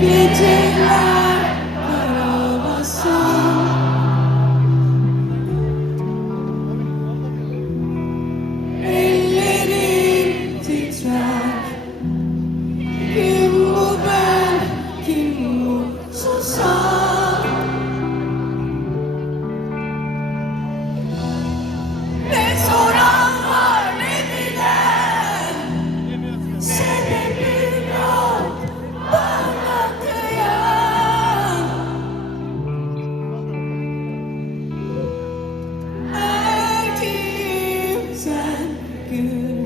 Geceler karabasan, ellerin titrer. Kim bu ben, kim bu susar? Ne soran var ne bilen, sebebim yok bana kıyan. Her kimsen gül,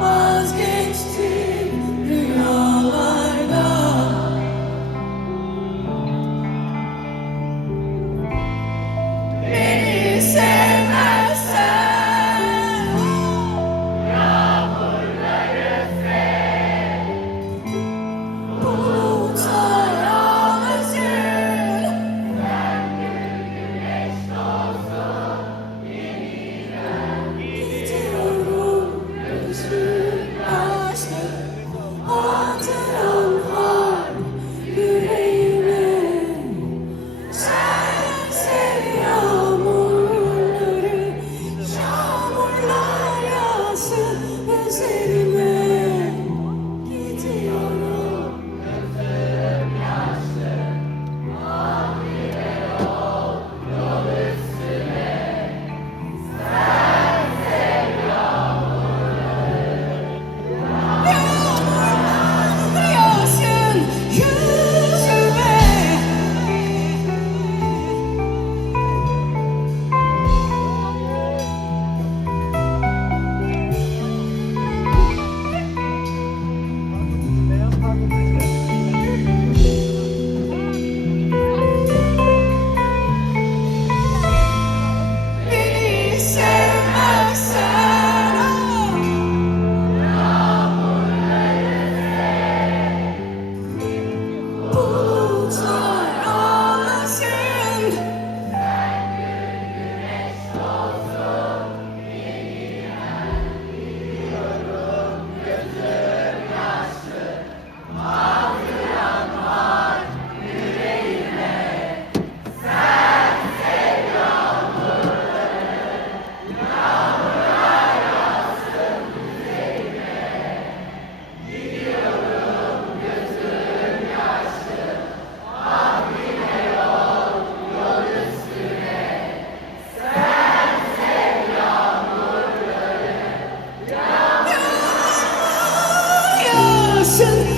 vazgeçtim rüyalarda. Beni sevmezsen bulutlar ağlasın. Gidiyorum gözüm yaşlı, hatıram var yüreğime. Sense yağmurları, yağmurlar yağsın üzerime. Gidiyorum yağsın yüzüme. Beni sevmezsen bulutlar ağlasın. Yağsın